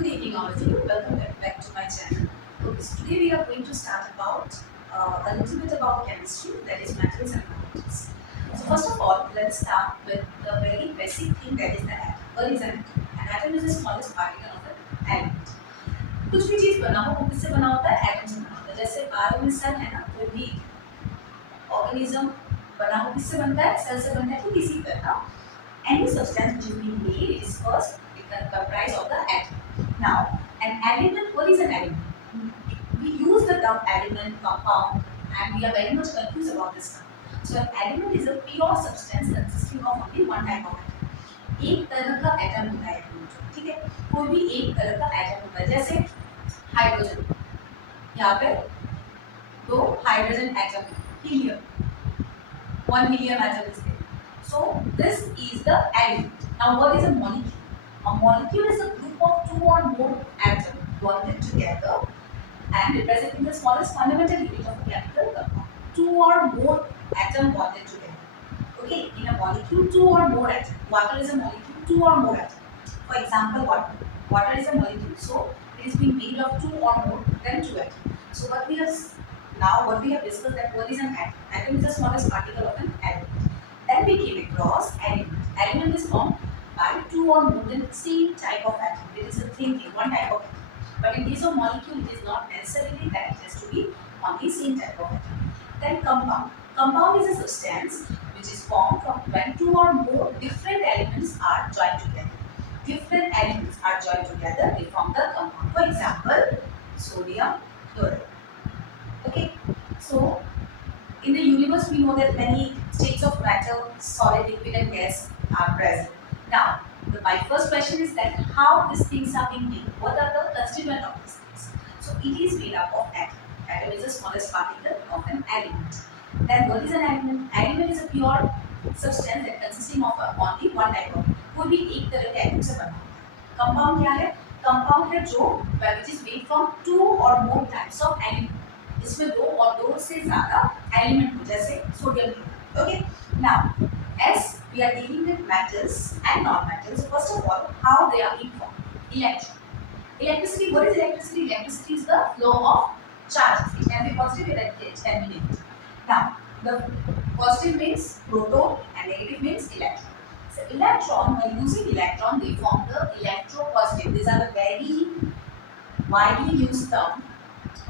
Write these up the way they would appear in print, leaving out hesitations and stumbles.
Good evening, all of you. Welcome back to my channel. Okay, so today we are going to start about a little bit about chemistry, that is metals and molecules. So first of all, let's start with the very basic thing, that is the atom. What is an atom? An atom is the smallest particle of an element. कुछ भी चीज बना हो वो किससे बना होता है? एटम से बना होता है. जैसे बायोमिसल है ना, कोई भी ऑर्गेनिज्म बना हो किससे बनता है? सेल से बनता है. तो इसी तरह any substance which is being made is first comprised of the atom. Now, an element, what is an element? We use the term element, compound, and we are very much confused about this term. So, an element is a pure substance consisting of only one type of atom. एक तरह का atom होता है, ठीक है? कोई भी एक तरह का एटम होता है, जैसे हाइड्रोजन. यहाँ पे दो hydrogen atom, helium, one helium atom is there. So this is the element. Now what is a molecule? A molecule is a group of two or more atoms bonded together and representing the smallest fundamental unit of a chemical compound. Two or more atoms bonded together. Okay, in a molecule, two or more atoms. Water is a molecule, two or more atoms. For example, water. Water is a molecule, so it is being made of two or more than two atoms. So what we have discussed, that what is an atom? Atom is the smallest particle of an element. Then we came across element. Element is formed by two or more than the same type of atom. It is a thinking, one type of atom. But in case of molecule, it is not necessarily that it has to be only same type of atom. Then compound. Compound is a substance which is formed from when two or more different elements are joined together. Different elements are joined together, they form the compound. For example, sodium chloride. Okay, so in the universe, we know that many states of matter, solid, liquid, and gas are present. Now, my first question is that how these things are being made? What are the constituents of these things? So, it is made up of atom. Atom is the smallest particle of an element. Then, what is an element? Element is a pure substance that consisting of only one type of. कोई भी एक तरह के atom से बना होता है. Compound क्या है? कंपाउंड है जो which is made from two or more types of element. इसमें दो और दो से ज्यादा एलिमेंट हो, जैसे sodium chloride. Okay, now as we are dealing with metals and non-metals, first of all, how they are being formed? Electricity. What is electricity? Electricity is the flow of charges. It can be positive, it can be negative. Now, the positive means proton and negative means electron. So electron, by using electron, they form the electropositive. These are the very widely used term.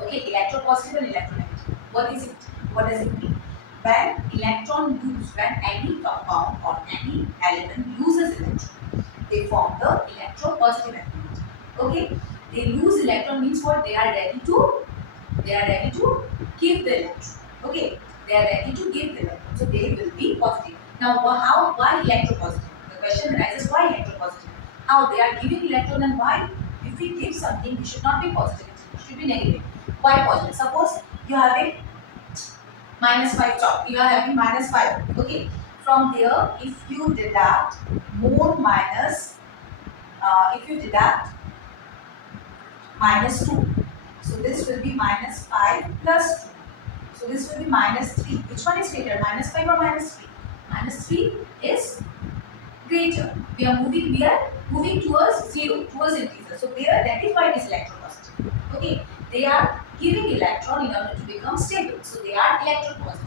Okay, electropositive and electronegative. What is it? What does it mean? When any compound or any element uses electron, they form the electropositive element. Okay, they use electron means what? They are ready to give the electron. Okay, they are ready to give the electron, so they will be positive. Now, why electropositive? The question arises, why electropositive? How they are giving electron, and why? If we give something, it should not be positive, it should be negative. Why positive? Suppose you are having -5 chalk, you are having -5. Okay, from there, if you deduct more minus, if you deduct -2, so this will be -5 plus 2. So this will be -3. Which one is greater, -5 or -3? -3 is greater. We are moving towards 0, towards integer. So there, that is why it is electropositive. Okay, they are giving electron in order to become stable. So they are electropositive.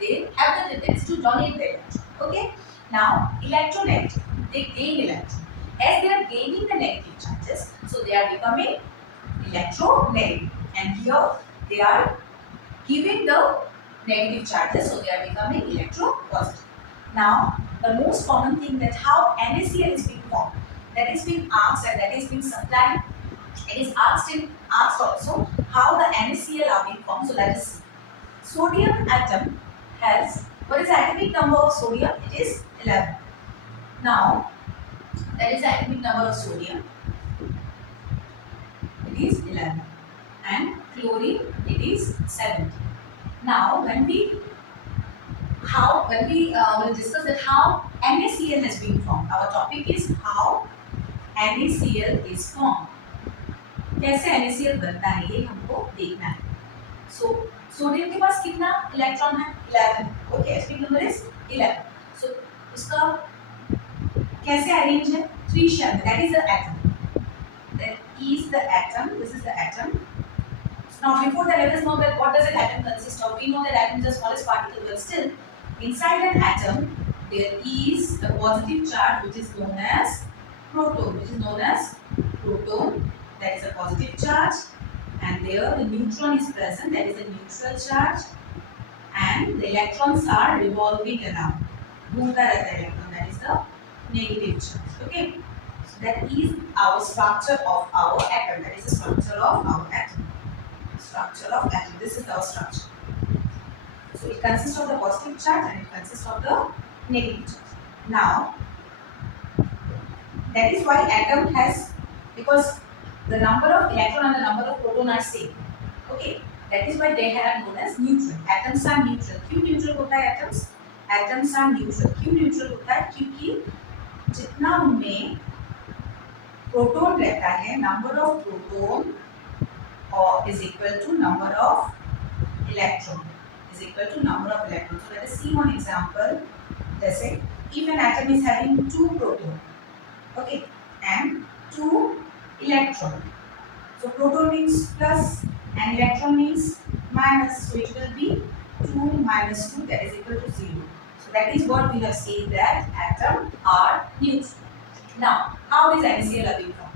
They have the tendency to donate the electron. Okay. Now, electronegative. They gain electron. As they are gaining the negative charges, so they are becoming electronegative. And here they are giving the negative charges, so they are becoming electropositive. Now, the most common thing, that how NaCl is being formed, that is being asked and that is being supplied. It is asked also how the NaCl are being formed. So let us see. Sodium atom has, what is the atomic number of sodium? It is 11. Now, that is the atomic number of sodium. It is 11. And chlorine, it is 70. Now, when we will discuss that how NaCl has been formed. Our topic is how NaCl is formed. कैसे NaCl बनता है, ये हमको देखना है. So sodium के पास कितना electron है? 11. Okay, atomic number is 11. So उसका कैसे अरेंज है? 3 shell, that is the atom. Then is the atom. This is the atom. Now, before that, let us know that what does an atom consist of? We know that atom is the smallest particle, but still, inside an atom, there is a positive charge which is known as proton. Which is known as proton. That is a positive charge, and there the neutron is present. That is a neutral charge, and the electrons are revolving around. घूमता रहता है electron. That is the negative charge. Okay. So that is our structure of our atom. That is the structure of our atom. Structure of atom. This is our structure. So it consists of the positive charge and it consists of the negative charge. Now, that is why atom has, because the number of electron and the number of proton are same. Okay. That is why they are known as neutral. Atoms are neutral. क्यों neutral होता है atoms? Atoms are neutral. क्यों neutral होता है? क्योंकि जितना उनमें proton रहता है, number of proton is equal to number of electron. Is equal to number of electrons. So let us see one example. जैसे if an atom is having 2 proton, okay, and 2 electron. So proton means plus and electron means minus. So it will be 2 minus 2, that is equal to 0. So that is what we have seen, that atoms are neutral. Now, how is NaCl coming from?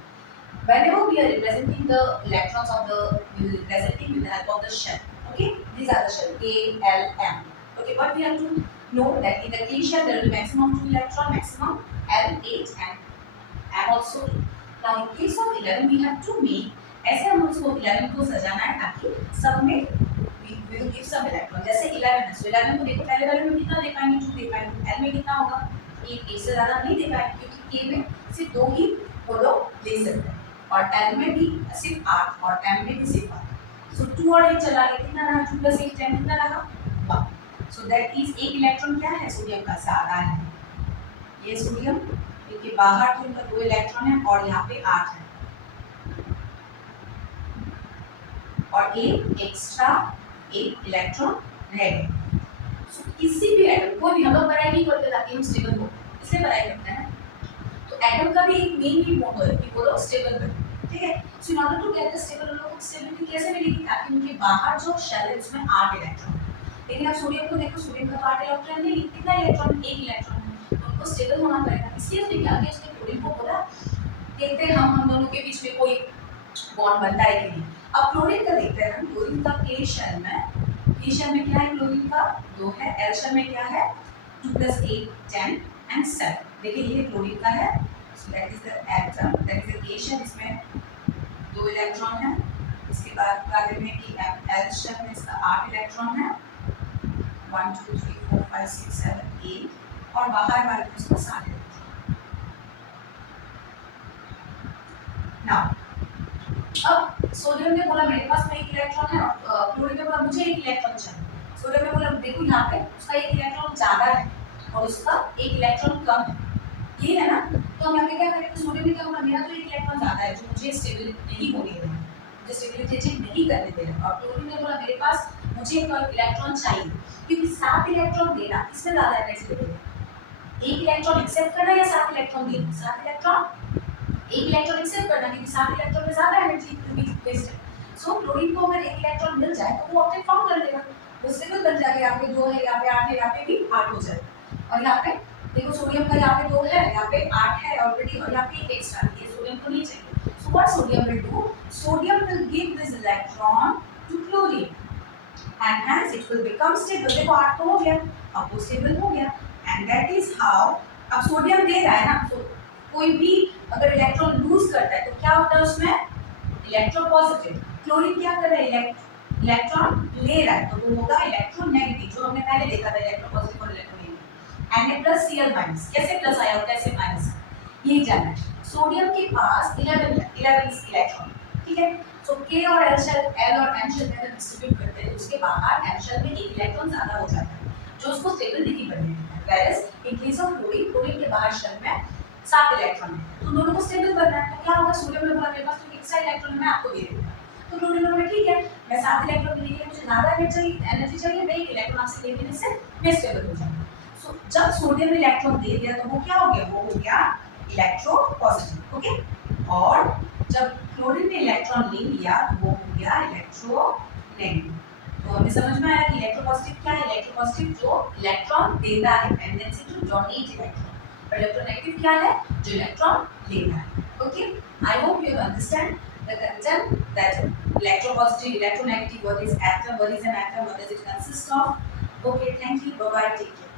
Whenever we are representing the electrons of the, we will representing with the help of the shell. Okay, these are the shell A, L, M. Okay, but we have to know that in the K shell there will be maximum 2 electron, maximum L, 8 and M also. Now in case of 11 we have to make, ऐसे हम उसको 11 को सजाना है ताकि सब में we will give some electron. जैसे 11 है, so 11 को देखो पहले वाले में कितना दे पाएंगे, 2 दे पाएंगे. L में कितना होगा, एक से ज़्यादा नहीं दे पाएंगे क्योंकि K में सिर्फ 2 ही वो लोग ले सकते हैं और L में भी सिर्फ 8 और M में भी सिर्फ 8. So 2 और 1 चला गया, कितना रहा, 2 + 1 10 कितना रहा 1. So that is एक इलेक्ट्रॉन क्या है, सोडियम का ज़्यादा है. ये सोडियम, क्योंकि बाहर तो इनका 2 इलेक्ट्रॉन है और यहाँ पे 8 है और एक एक्स्ट्रा एक इलेक्ट्रॉन रह गया. So किसी भी एटम, कोई भी हम लोग पढ़ाई नहीं करते ताकि हम स्टेबल हो, इसलिए पढ़ाई करते हैं. तो एटम का भी एक मेन ही मोटो है कि वो लोग स्टेबल बने. ठीक है. So in order to get the stable, उन लोगों को स्टेबिलिटी कैसे मिलेगी, ताकि उनके बाहर जो शेल है उसमें 8 इलेक्ट्रॉन. लेकिन आप सोडियम को देखो, सोडियम का 8 इलेक्ट्रॉन नहीं, कितना इलेक्ट्रॉन, 1 इलेक्ट्रॉन है. तो उनको स्टेबल होना पड़ेगा. इसलिए देखिए आगे उसने क्लोरीन को बोला, देखते हैं हम दोनों के बीच में कोई बॉन्ड बनता है कि नहीं. अब क्लोरीन का देखते हैं हम. क्लोरीन का K शेल में क्या है, क्लोरीन का 2 है. L शेल में क्या है, 2 + 8 10 and 7. देखिए ये क्लोरीन का है. So that is the atom, that is the K shell, इसमें 2 इलेक्ट्रॉन है. इसके बाद आगे में कि L शेल में इसका 8 इलेक्ट्रॉन है, 1 2 3 4 5 6 7 8 और बाहर वाले में इसका 7 इलेक्ट्रॉन. नाउ अब सोडियम ने बोला मेरे पास में 1 इलेक्ट्रॉन है और क्लोरीन ने बोला मुझे 1 इलेक्ट्रॉन चाहिए. सोडियम ने बोला देखो यहाँ पे उसका 1 इलेक्ट्रॉन ज़्यादा है और उसका 1 इलेक्ट्रॉन कम है, ये है ना. तो हम यहाँ पे क्या करेंगे, सोडियम ने क्या बोला मेरा तो 1 इलेक्ट्रॉन ज़्यादा है जो मुझे स्टेबिलिटी नहीं होने दे रहा, मुझे स्टेबिलिटी चेक नहीं करने दे रहा. और क्लोरीन ने बोला मेरे पास मुझे 1 इलेक्ट्रॉन चाहिए क्योंकि 7 इलेक्ट्रॉन देना इसमें ज़्यादा एनर्जी लगेगी. 1 इलेक्ट्रॉन एक्सेप्ट करना या 7 इलेक्ट्रॉन देना, 7 इलेक्ट्रॉन, 1 इलेक्ट्रॉन एक्सेप्ट करना क्योंकि 7 इलेक्ट्रॉन में ज़्यादा एनर्जी वेस्ट है. सो क्लोरीन को अगर 1 इलेक्ट्रॉन मिल जाए तो वो ऑक्टेट फॉर्म कर लेगा, वो स्टेबल बन जाएगा. यहाँ पे 2 है, यहाँ पे 8 है, यहाँ पे भी 8 हो जाए. और यहाँ पे देखो सोडियम का यहाँ पे 2 है, यहाँ पे 8 है ऑलरेडी और यहाँ पे 1 एक्स्ट्रा है, ये सोडियम को नहीं चाहिए. So what sodium will do, sodium will give this electron to chlorine and hence it will become stable. देखो 8 तो हो गया, अब वो स्टेबल हो गया. and that is how, अब सोडियम दे रहा है ना, तो कोई भी अगर इलेक्ट्रॉन लूज करता है तो क्या होता है उसमें, इलेक्ट्रो पॉजिटिव. क्लोरीन क्या कर रहा है, इलेक्ट्रॉन ले रहा है तो वो होगा इलेक्ट्रो नेगेटिव, जो हमने पहले देखा था इलेक्ट्रो पॉजिटिव और इलेक्ट्रो नेगेटिव. Na+Cl-, कैसे प्लस आया और कैसे माइनस, ये जानना है. सोडियम के पास 11 इलेक्ट्रॉन. ठीक है. सो K और L शेल, L और M शेल में डिस्ट्रीब्यूट करते हैं, उसके बाहर M शेल में 1 इलेक्ट्रॉन ज़्यादा हो जाता है जो उसको स्टेबिलिटी बनने देता है. whereas in case of chlorine, chlorine के बाहर शेल में 7 इलेक्ट्रॉन है तो दोनों को स्टेबल बनना है. तो क्या होगा, सोडियम में बोला मेरे पास तो एक्स्ट्रा इलेक्ट्रॉन मैं आपको दे दूंगा. तो क्लोरीन ने बोला ठीक है, मैं 7 इलेक्ट्रॉन के लिए मुझे ज़्यादा एनर्जी चाहिए, मैं 1 इलेक्ट्रॉन आपसे ले लेने से मैं स्टेबल हो जाऊंगा. सो जब सोडियम में इलेक्ट्रॉन दे दिया तो वो क्या हो गया, वो हो गया इलेक्ट्रो पॉजिटिव. ओके. और जब क्लोरीन ने इलेक्ट्रॉन ले लिया तो वो हो गया इलेक्ट्रोनेगेटिव। तो हमें समझ में आया कि इलेक्ट्रोपॉजिटिव क्या है? इलेक्ट्रोपॉजिटिव जो इलेक्ट्रॉन देता है, टेंडेंसी टू डोनेट इलेक्ट्रॉन। और इलेक्ट्रोनेगेटिव क्या है? जो इलेक्ट्रॉन लेता है। Okay, I hope you understand the concept that electropositive, electronegative, what is atom, what is an atom, what does it consist of. Okay, thank you, bye bye, take care.